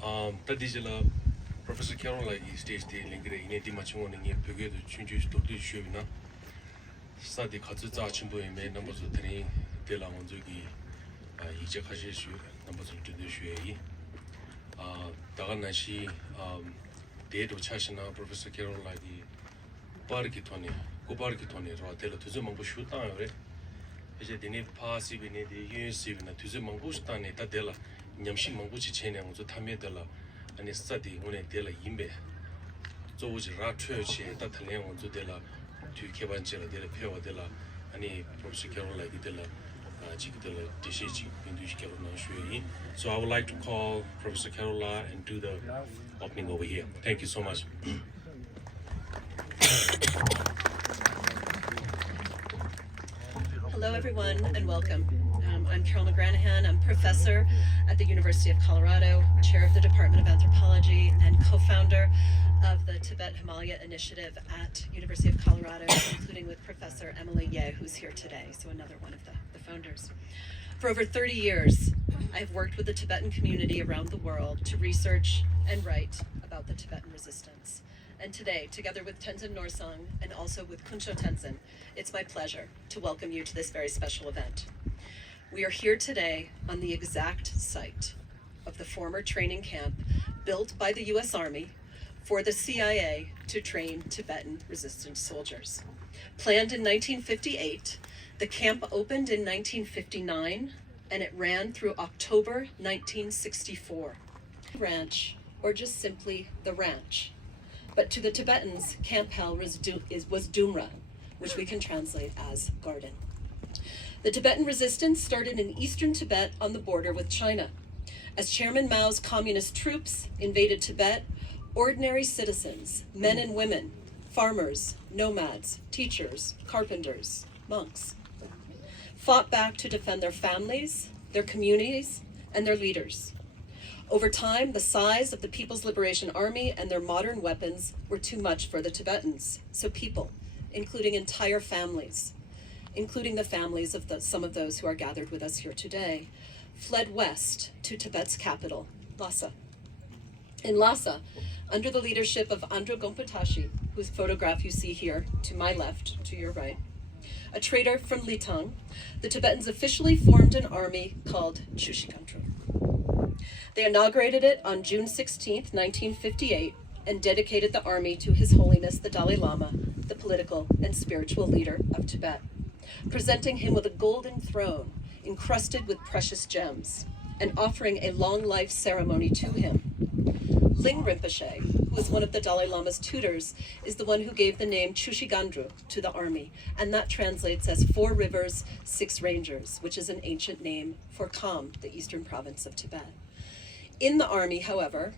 Tadijala Professor Carol like stage the lingre in a much morning in Puged changes to the Shuvina. Study Katsuza Chimbo in numbers of 3 de la Monzugi, Ichakashi, numbers of the Shui. Daganashi, date of Chashina, Professor Carol like Barkitoni, Gobarkitoni, Rotella to the Mango Shutan. Is it the passive in the UNC to the Mangustani, Tadella, Yamshi Manguchi chain on the Tamedella, and a study when a della Yimbe. So was Rat Church, Tatalian on Zudella, to Kevanchela della Peva della, and a Professor Carol like della Chicadella Dishichi in the Carolina Shui. So I would like to call Professor Carola and do the opening over here. Thank you so much. Hello everyone and welcome. I'm Carol McGranahan. I'm professor at the University of Colorado, chair of the Department of Anthropology, and co-founder of the Tibet Himalaya Initiative at University of Colorado, including with Professor Emily Ye, who's here today, so another one of the founders. For over 30 years, I've worked with the Tibetan community around the world to research and write about the Tibetan resistance. And today, together with Tenzin Norsang and also with Kunsho Tenzin, it's my pleasure to welcome you to this very special event. We are here today on the exact site of the former training camp built by the US Army for the CIA to train Tibetan resistance soldiers. Planned in 1958, the camp opened in 1959, and it ran through October 1964. Ranch, or just simply the ranch. But to the Tibetans, Camp Hale was Dumra, which we can translate as garden. The Tibetan resistance started in eastern Tibet on the border with China. As Chairman Mao's communist troops invaded Tibet, ordinary citizens, men and women, farmers, nomads, teachers, carpenters, monks, fought back to defend their families, their communities, and their leaders. Over time, the size of the People's Liberation Army and their modern weapons were too much for the Tibetans. So people, including entire families, including the families of some of those who are gathered with us here today, fled west to Tibet's capital, Lhasa. In Lhasa, under the leadership of Andro Gompatashi, whose photograph you see here to my left, to your right, a trader from Litang, the Tibetans officially formed an army called Chushigandro. They inaugurated it on June 16, 1958, and dedicated the army to His Holiness the Dalai Lama, the political and spiritual leader of Tibet, presenting him with a golden throne encrusted with precious gems, and offering a long life ceremony to him. Ling Rinpoche, who was one of the Dalai Lama's tutors, is the one who gave the name Chushigandro to the army, and that translates as 4 rivers, 6 rangers, which is an ancient name for Kham, the eastern province of Tibet. In the army, however,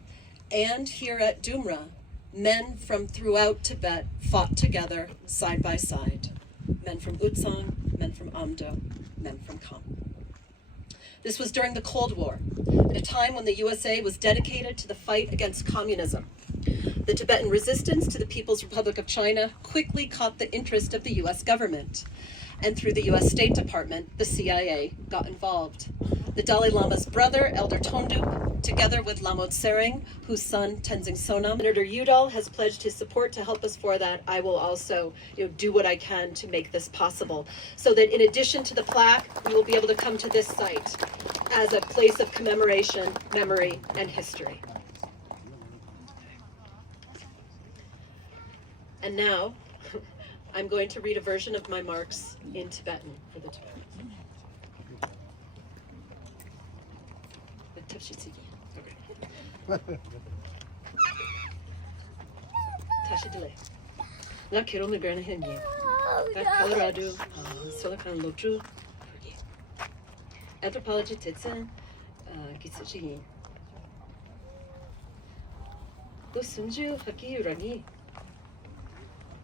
and here at Dumra, men from throughout Tibet fought together side by side. Men from Utsang, men from Amdo, men from Kham. This was during the Cold War, at a time when the USA was dedicated to the fight against communism. The Tibetan resistance to the People's Republic of China quickly caught the interest of the US government, and through the US State Department, the CIA got involved. The Dalai Lama's brother, Elder Tonduk, together with Lamo Tsering, whose son, Tenzin Sonam, Senator Udall has pledged his support to help us for that. I will also do what I can to make this possible, so that in addition to the plaque, we will be able to come to this site as a place of commemoration, memory, and history. And now, I'm going to read a version of my marks in Tibetan for the Tibetans. Tashi delay. Na Carol McGranahan ye. Colorado, Silicon Lochu. Anthropology Titsen, Gitsachi. Usumju Haki Rani.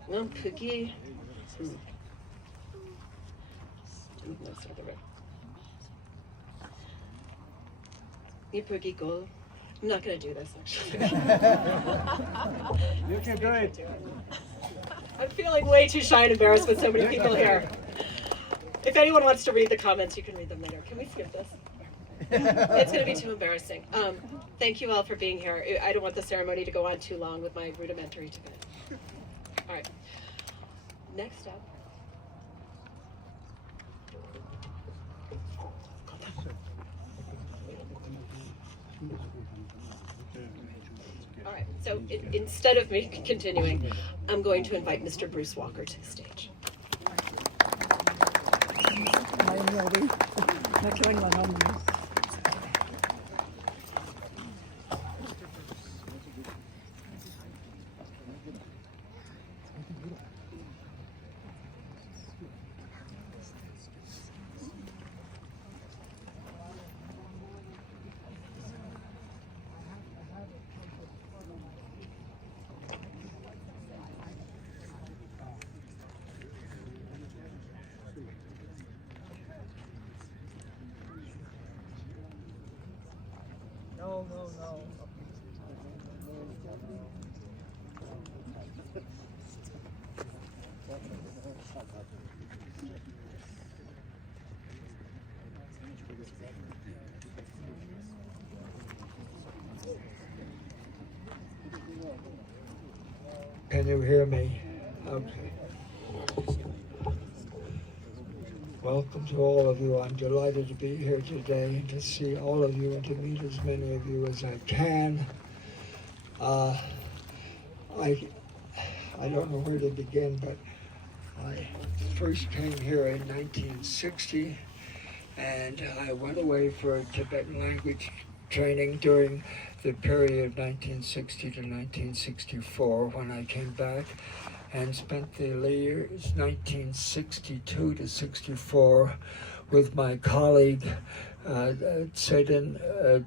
Nam Pugi. That's not the right. Go. I'm not going to do this, actually. You can do it. I'm feeling way too shy and embarrassed with so many people here. If anyone wants to read the comments, you can read them later. Can we skip this? It's going to be too embarrassing. Thank you all for being here. I don't want the ceremony to go on too long with my rudimentary Tibetan. All right. Next up. All right. So instead of me continuing, I'm going to invite Mr. Bruce Walker to the stage. I'm ready. No. Can you hear me? Okay. Welcome to all of you. I'm delighted to be here today and to see all of you and to meet as many of you as I can. I don't know where to begin, but I first came here in 1960, and I went away for Tibetan language training during the period 1960 to 1964. When I came back and spent the years 1962 to 64 with my colleague Tsedan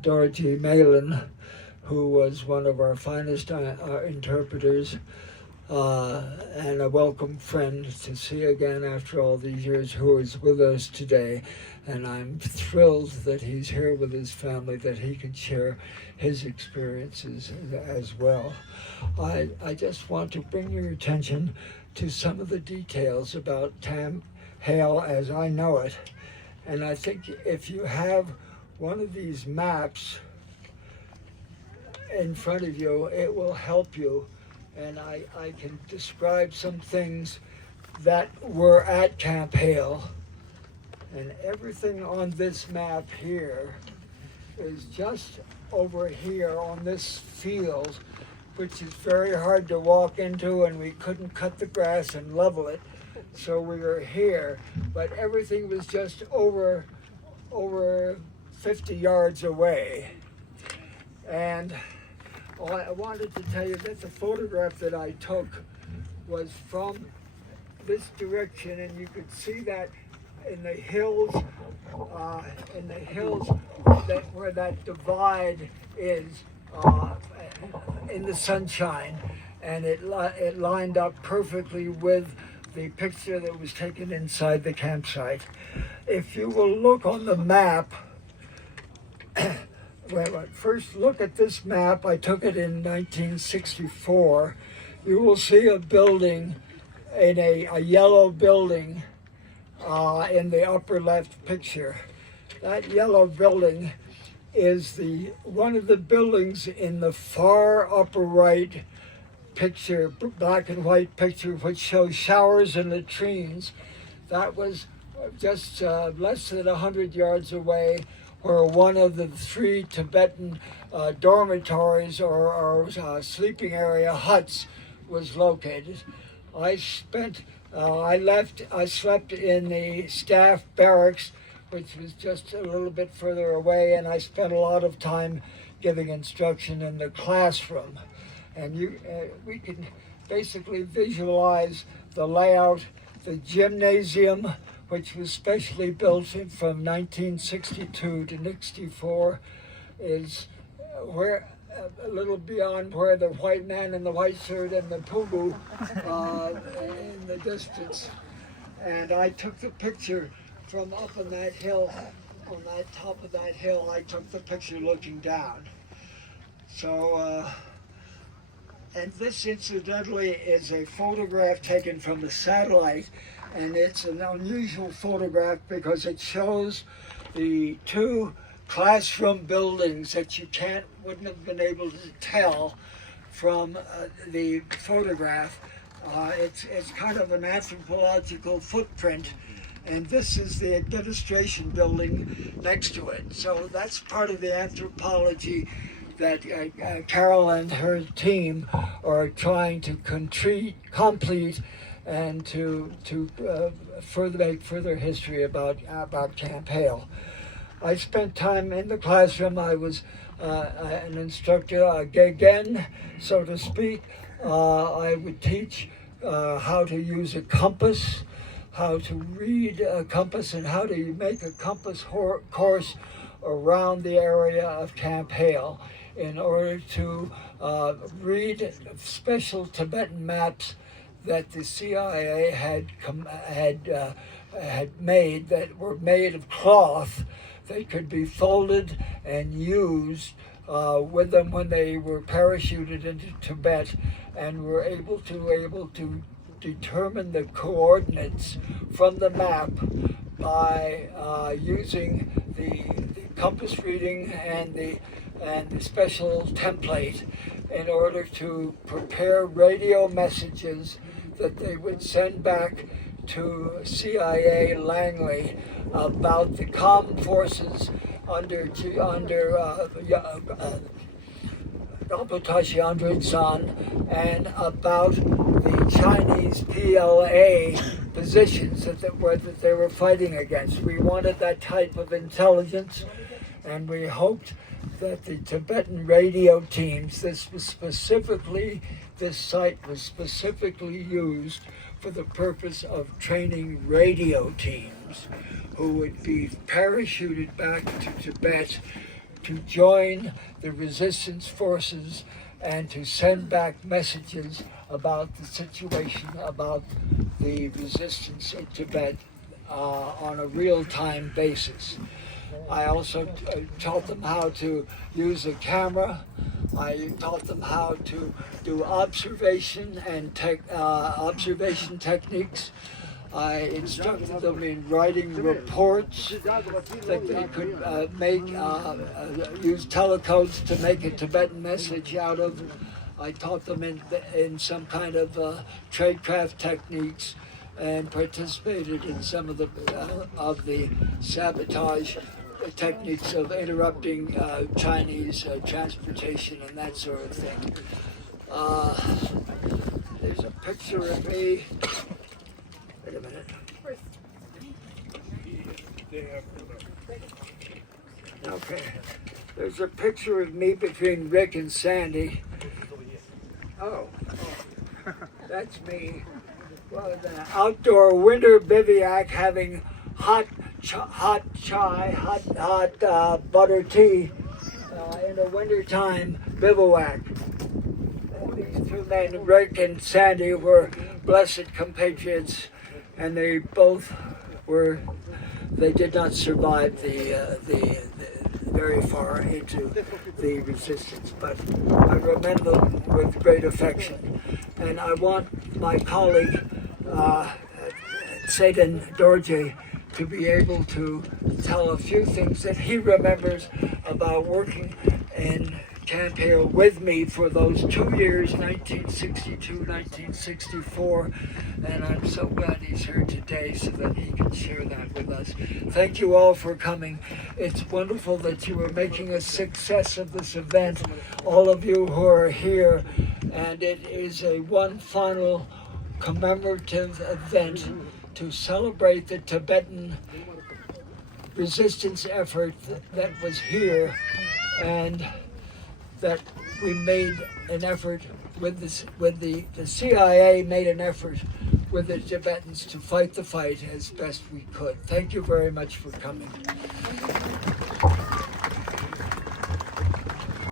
Dorji Malin, who was one of our finest interpreters and a welcome friend to see again after all these years, who is with us today. And I'm thrilled that he's here with his family, that he can share his experiences as well. I just want to bring your attention to some of the details about Hale as I know it. And I think if you have one of these maps in front of you, it will help you. And I can describe some things that were at Camp Hale. And everything on this map here is just over here on this field, which is very hard to walk into, and we couldn't cut the grass and level it, so we were here. But everything was just over 50 yards away. And I wanted to tell you that the photograph that I took was from this direction, and you could see that in the hills, where that divide is in the sunshine, and it lined up perfectly with the picture that was taken inside the campsite. If you will look on the map, first look at this map. I took it in 1964. You will see a building, in a yellow building, in the upper left picture. That yellow building is one of the buildings in the far upper right picture, black and white picture, which shows showers and latrines. That was just less than 100 yards away, where one of the 3 Tibetan dormitories or sleeping area huts was located. I slept in the staff barracks, which was just a little bit further away, and I spent a lot of time giving instruction in the classroom. And we can basically visualize the layout. The gymnasium, which was specially built from 1962 to 64, is where a little beyond where the white man in the white shirt and the pugu in the distance. And I took the picture from up on that hill, on that top of that hill. I took the picture looking down. So, and this incidentally is a photograph taken from the satellite, and it's an unusual photograph because it shows the 2 classroom buildings that you wouldn't have been able to tell from the photograph. It's kind of an anthropological footprint, and this is the administration building next to it. So that's part of the anthropology that Carol and her team are trying to complete and to make further history about Camp Hale. I spent time in the classroom. I was an instructor again, so to speak. I would teach how to use a compass, how to read a compass, and how to make a compass course around the area of Camp Hale in order to read special Tibetan maps that the CIA had made, that were made of cloth that could be folded and used with them when they were parachuted into Tibet, and were able to determine the coordinates from the map by using the compass reading and the special template in order to prepare radio messages that they would send back to CIA Langley about the common forces under Rinpoche Andrei-san, and about the Chinese PLA positions that they were fighting against. We wanted that type of intelligence, and we hoped that the Tibetan radio teams, this site was specifically used for the purpose of training radio teams who would be parachuted back to Tibet to join the resistance forces and to send back messages about the situation, about the resistance of Tibet on a real-time basis. I also taught them how to use a camera. I taught them how to do observation and observation techniques. I instructed them in writing reports that they could use telecodes to make a Tibetan message out of. I taught them in some kind of tradecraft techniques, and participated in some of the sabotage techniques of interrupting Chinese transportation and that sort of thing. There's a picture of me. Wait a minute. Okay. There's a picture of me between Rick and Sandy. Oh, that's me. Well, the outdoor winter bivouac, having hot butter tea in a wintertime bivouac. And these two men, Rick and Sandy, were blessed compatriots, and they did not survive the very far into the resistance, but I remember them with great affection. And I want my colleague, Satan Dorje, to be able to tell a few things that he remembers about working in Camp Hale with me for those 2 years, 1962, 1964, and I'm so glad he's here today so that he can share that with us. Thank you all for coming. It's wonderful that you are making a success of this event, all of you who are here, and it is one final commemorative event to celebrate the Tibetan resistance effort that was here, and that we made an effort with the CIA made an effort with the Tibetans to fight the fight as best we could. Thank you very much for coming.